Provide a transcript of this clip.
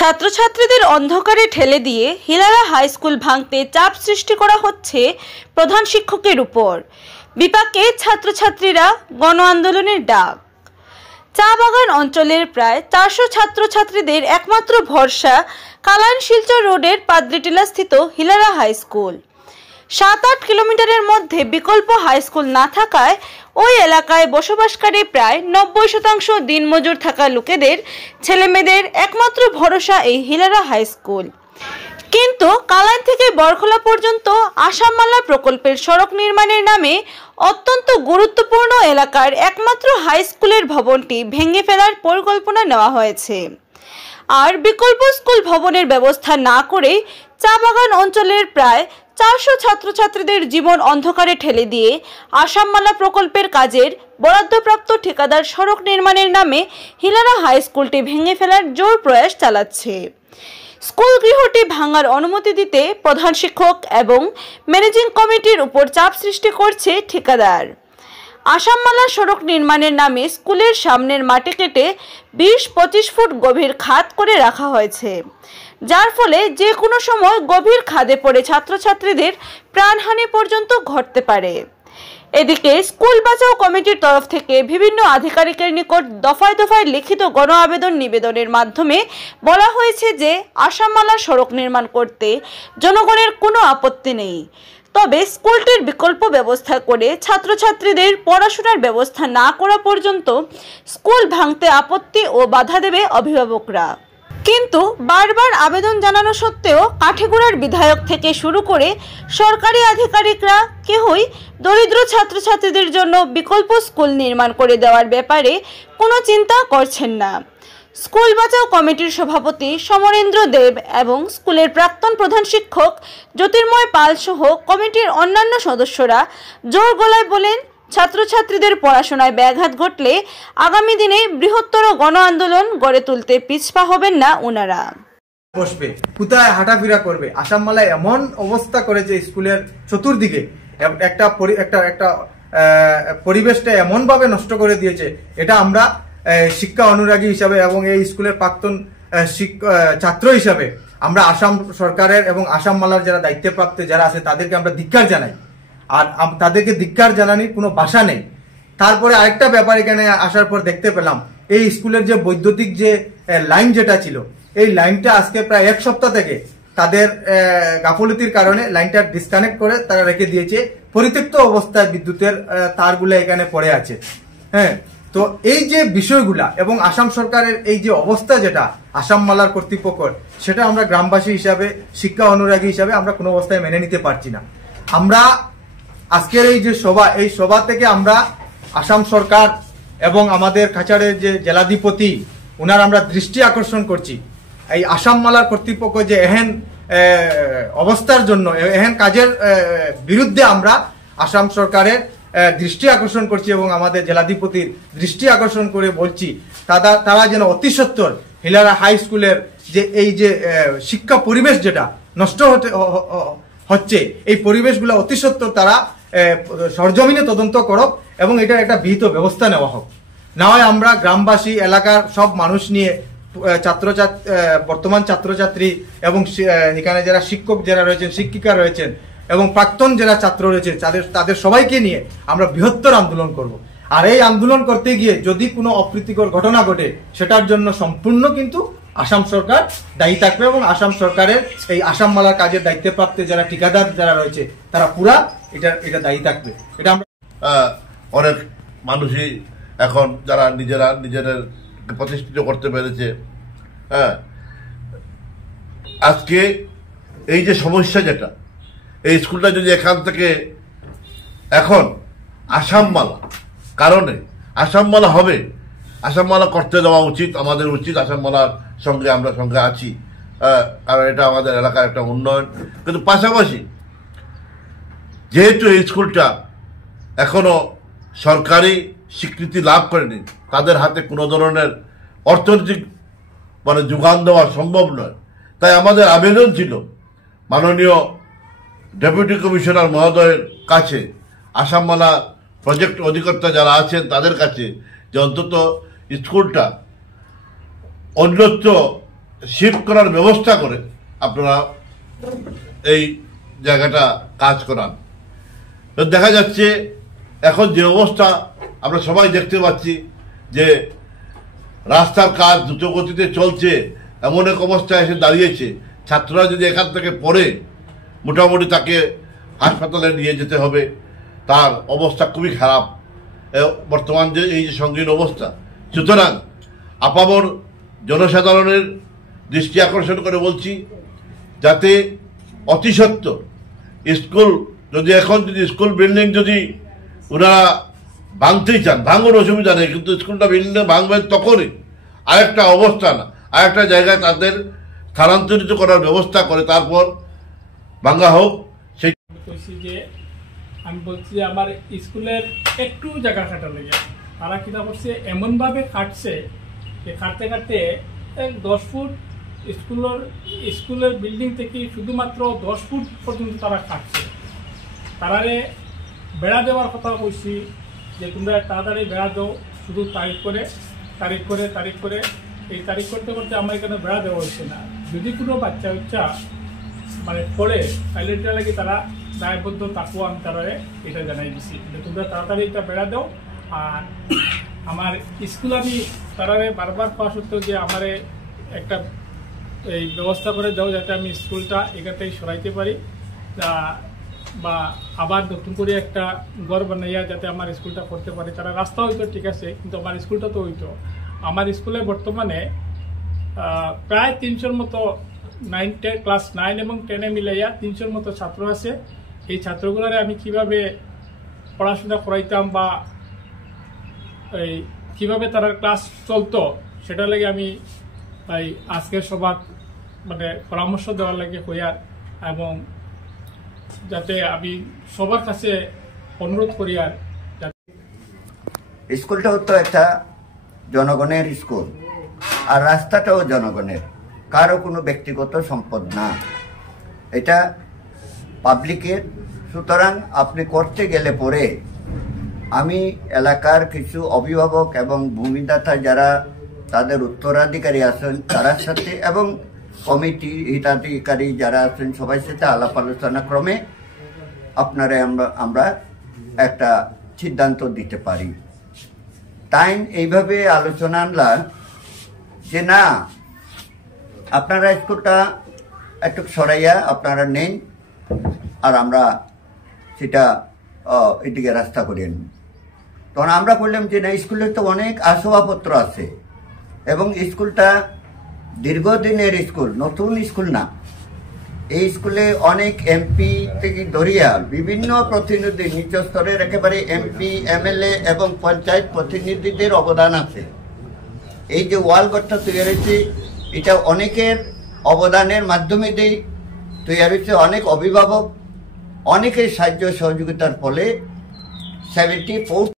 ছাত্রছাত্রীদের অন্ধকারে ঠেলে দিয়ে হিলারা হাই স্কুল ভাঙতে চাপ সৃষ্টি করা হচ্ছে প্রধান শিক্ষকের উপর। বিপাকে ছাত্রছাত্রীরা গণ আন্দোলনের ডাক। চা বাগান অঞ্চলের প্রায় 400 ছাত্রছাত্রীদের একমাত্র ভরসা কালাইন শিলচর রোডের পাদ্রিটিলা স্থিত হিলারা হাই স্কুল। 7-8 কিলোমিটারের মধ্যে বিকল্প হাই স্কুল না থাকায় ওই এলাকায় বসবাসকারী প্রায় 90% দিনমজুর থাকা লোকেদের ছেলেমেয়েদের একমাত্র ভরসা এই হিলারা হাই স্কুল। কিন্তু কালাইন থেকে বরখোলা পর্যন্ত আসামমালা প্রকল্পের সড়ক নির্মাণের নামে অত্যন্ত গুরুত্বপূর্ণ এলাকার একমাত্র হাই স্কুলের ভবনটি ভেঙে ফেলার পরিকল্পনা নেওয়া হয়েছে। আর বিকল্প স্কুল ভবনের ব্যবস্থা না করে চা বাগান অঞ্চলের প্রায় 400 ছাত্রছাত্রীদের জীবন অন্ধকারে ঠেলে দিয়ে আসামমালা প্রকল্পের কাজের বরাদ্দপ্রাপ্ত ঠিকাদার সড়ক নির্মাণের নামে হিলারা হাই স্কুলটি ভেঙে ফেলার জোর প্রয়াস চালাচ্ছে। স্কুল গৃহটি ভাঙার অনুমতি দিতে প্রধান শিক্ষক এবং ম্যানেজিং কমিটির উপর চাপ সৃষ্টি করছে ঠিকাদার। আসামমালা সড়ক নির্মাণের নামে স্কুলের সামনের মাটি কেটে 20-25 ফুট গভীর খাদ করে রাখা হয়েছে, যার ফলে যে কোনো সময় গভীর খাদে পড়ে ছাত্রছাত্রীদের প্রাণহানি পর্যন্ত ঘটতে পারে। এদিকে স্কুল বাঁচাও কমিটির তরফ থেকে বিভিন্ন আধিকারিকের নিকট দফায় দফায় লিখিত গণ আবেদন নিবেদনের মাধ্যমে বলা হয়েছে যে আসামমালা সড়ক নির্মাণ করতে জনগণের কোনো আপত্তি নেই, তবে স্কুলটির বিকল্প ব্যবস্থা করে ছাত্রছাত্রীদের পড়াশোনার ব্যবস্থা না করা পর্যন্ত স্কুল ভাঙতে আপত্তি ও বাধা দেবে অভিভাবকরা। কিন্তু বারবার আবেদন জানানো সত্ত্বেও কাঠিগড়ার বিধায়ক থেকে শুরু করে সরকারি আধিকারিকরা কেউই দরিদ্র ছাত্রছাত্রীদের জন্য বিকল্প স্কুল নির্মাণ করে দেওয়ার ব্যাপারে কোনো চিন্তা করছেন না। স্কুল বাঁচাও কমিটির সভাপতি সমরেন্দ্র দেব এবং স্কুলের প্রাক্তন প্রধান শিক্ষক জ্যোতির্ময় পাল সহ কমিটির অন্যান্য সদস্যরা জোর গলায় বলেন, ছাত্রছাত্রীদের পড়াশোনায় ব্যাঘাত ঘটলে আগামী দিনে বৃহত্তর গণ আন্দোলন গড়ে তুলতে পিছপা হবেন না ওনারা। বসবে কোথায় হাঁটাফেরা করবে। আসামমালা এমন অবস্থা করেছে স্কুলের চতুর্দিকে, একটা পরিবেশটা এমন ভাবে নষ্ট করে দিয়েছে। এটা আমরা শিক্ষা অনুরাগী হিসাবে এবং এই স্কুলের প্রাক্তন ছাত্র হিসাবে আমরা আসাম সরকারের এবং আসামমালার যারা দায়িত্বপ্রাপ্ত যারা আছে তাদেরকে আমরা ধিক্কার জানাই। আর তাদেরকে ধিক্কার জানানির কোনো ভাষা নেই। তারপরে আরেকটা ব্যাপার এখানে আসার পর দেখতে পেলাম, এই স্কুলের যে বৈদ্যুতিক যে লাইন যেটা ছিল, এই লাইনটা আজকে প্রায় 1 সপ্তাহ থেকে তাদের গাফলতির কারণে লাইনটা ডিসকানেক্ট করে তারা রেখে দিয়েছে। পরিত্যক্ত অবস্থায় বিদ্যুতের তারগুলো এখানে পড়ে আছে। হ্যাঁ, তো এই যে বিষয়গুলা এবং আসাম সরকারের এই যে অবস্থা যেটা আসামমালার কর্তৃপক্ষের, সেটা আমরা গ্রামবাসী হিসাবে শিক্ষা অনুরাগী হিসাবে আমরা কোনো অবস্থায় মেনে নিতে পারছি না। আমরা আজকের এই যে সভা, এই সভা থেকে আমরা আসাম সরকার এবং আমাদের কাছাড়ের যে জেলাধিপতি ওনার আমরা দৃষ্টি আকর্ষণ করছি। এই আসামমালার কর্তৃপক্ষ যে এহেন অবস্থার জন্য, এহেন কাজের বিরুদ্ধে আমরা আসাম সরকারের দৃষ্টি আকর্ষণ করছি এবং আমাদের জেলাধিপতির দৃষ্টি আকর্ষণ করে বলছি তারা যেন অতি সত্বর হিলারা হাই স্কুলের যে এই যে শিক্ষা পরিবেশ যেটা নষ্ট হচ্ছে, এই পরিবেশগুলো অতি সত্বর তারা সরজমিনে তদন্ত করুক এবং এটার একটা বিহিত ব্যবস্থা নেওয়া হোক। না হয় আমরা গ্রামবাসী এলাকার সব মানুষ নিয়ে বর্তমান ছাত্রছাত্রী এবং এখানে যারা শিক্ষক যারা রয়েছেন, শিক্ষিকা রয়েছেন এবং প্রাক্তন যারা ছাত্র রয়েছে তাদের সবাইকে নিয়ে আমরা বৃহত্তর আন্দোলন করব। আর এই আন্দোলন করতে গিয়ে যদি কোনো অপ্রীতিকর ঘটনা ঘটে সেটার জন্য সম্পূর্ণ কিন্তু আসাম সরকার দায়ী থাকবে এবং আসাম সরকারের এই আসামমালার কাজের দায়িত্বপ্রাপ্ত যারা ঠিকাদার যারা রয়েছে তারা পুরা এটা দায়ী থাকবে। এটা আমরা অনেক মানুষই এখন যারা নিজেদের প্রতিষ্ঠিত করতে পেরেছে। হ্যাঁ, আজকে এই যে সমস্যা যেটা, এই স্কুলটা যদি এখান থেকে এখন আসামমালা কারণে আসামমালা হবে, আসামমালা করতে দেওয়া উচিত, আমাদের উচিত। আসামমালার সঙ্গে আমরা সঙ্গে আছি, কারণ এটা আমাদের এলাকার একটা উন্নয়ন। কিন্তু পাশাপাশি যেহেতু এই স্কুলটা এখনো সরকারি স্বীকৃতি লাভ করেনি, তাদের হাতে কোনো ধরনের অর্থনৈতিক যোগান দেওয়া সম্ভব নয়। তাই আমাদের আবেদন ছিল মাননীয় ডেপুটি কমিশনার মহোদয়ের কাছে, আসামমালা প্রজেক্ট অধিকর্তা যারা আছেন তাদের কাছে, যে অন্তত স্কুলটা অন্যত্র শিফট করার ব্যবস্থা করে আপনারা এই জায়গাটা কাজ করান। তো দেখা যাচ্ছে এখন যে অবস্থা আমরা সবাই দেখতে পাচ্ছি যে রাস্তার কাজ দ্রুত গতিতে চলছে, এমন এক অবস্থায় এসে দাঁড়িয়েছে, ছাত্ররা যদি এখান থেকে পড়ে মোটামুটি তাকে হাসপাতালে নিয়ে যেতে হবে, তার অবস্থা খুবই খারাপ বর্তমান যে এই যে সংকীর্ণ অবস্থা। সুতরাং আপামর জনসাধারণের দৃষ্টি আকর্ষণ করে বলছি, যাতে অতি সত্বর স্কুল যদি এখন যদি স্কুল বিল্ডিং যদি ওনারা ভাঙতেই চান, ভাঙার অসুবিধা নেই, কিন্তু স্কুলটা বিল্ডিং ভাঙবেন তখনই আরেকটা অবস্থান আরেকটা জায়গায় তাদের স্থানান্তরিত করার ব্যবস্থা করে তারপর ভাঙা হোক। সেই যে আমি বলছি যে আমার স্কুলের একটু জায়গা কাটা লেগে তারা কিনা করছে এমনভাবে কাটছে যে কাটতে কাটতে 10 ফুট স্কুলের বিল্ডিং থেকে শুধুমাত্র 10 ফুট পর্যন্ত তারা কাটছে। তারারে বেড়া দেওয়ার কথা বলছি যে তোমরা তাড়াতাড়ি বেড়া দাও, শুধু তারিখ করে এই তারিখ করতে করতে আমার এখানে বেড়া দেওয়া হচ্ছে না। যদি কোনো বাচ্চা মানে পড়ে তাহলে এটা লাগে তারা দায়বদ্ধ তাকেও আমি তারারে এটা জানাই দিছি যে তোমরা তাড়াতাড়ি এটা বেড়া দাও। আর আমার স্কুল আমি তারারে বারবার পাওয়া সত্ত্বেও যে আমার একটা এই ব্যবস্থা করে দাও যাতে আমি স্কুলটা এখানটাই সরাইতে পারি, বা আবার নতুন করে একটা ঘর বানাইয়া যাতে আমার স্কুলটা করতে পারি। তারা রাস্তা হইতো ঠিক আছে, কিন্তু আমার স্কুলটা তো হইতো। আমার স্কুলে বর্তমানে প্রায় 300-র মতো ক্লাস 9 এবং 10-এ মিলাইয়া 300-র মতো ছাত্র আছে। এই ছাত্রগুলোরে আমি কিভাবে পড়াশোনা করাইতাম বা এই কিভাবে তারা ক্লাস চলতো সেটা লাগে আমি এই আজকের সভা মানে পরামর্শ দেওয়ার লাগে হইয়ার, এবং যাতে আমি সবার কাছে অনুরোধ করি আর স্কুলটাও তো একটা জনগণের স্কুল, আর রাস্তাটাও জনগণের, কারো কোনো ব্যক্তিগত সম্পদ না, এটা পাবলিকের। সুতরাং আপনি করতে গেলে পরে আমি এলাকার কিছু অভিভাবক এবং ভূমিদাতা যারা তাদের উত্তরাধিকারী আছেন তার সাথে এবং কমিটি হিতাধিকারী যারা আছেন সবার সাথে আলাপ আলোচনা ক্রমে আপনারা আমরা একটা সিদ্ধান্ত দিতে পারি। তাই এইভাবে আলোচনা আনলাম যে না, আপনারা স্কুলটা একটু সরাইয়া আপনারা নেন আর আমরা সেটা এদিকে রাস্তা করে নিন। তখন আমরা বললাম যে না, স্কুলে তো অনেক আসবাবপত্র আছে এবং স্কুলটা দীর্ঘদিনের স্কুল, নতুন স্কুল না। এই স্কুলে অনেক এমপি থেকে ধরিয়া বিভিন্ন প্রতিনিধি নিচ স্তরের একেবারে এমপি, এমএলএ এবং পঞ্চায়েত প্রতিনিধিদের অবদান আছে। এই যে ওয়ালঘরটা তৈরি হয়েছে এটা অনেকের অবদানের মাধ্যমে দিয়ে তৈরি হয়েছে, অনেক অভিভাবক অনেকের সাহায্য সহযোগিতার ফলে 74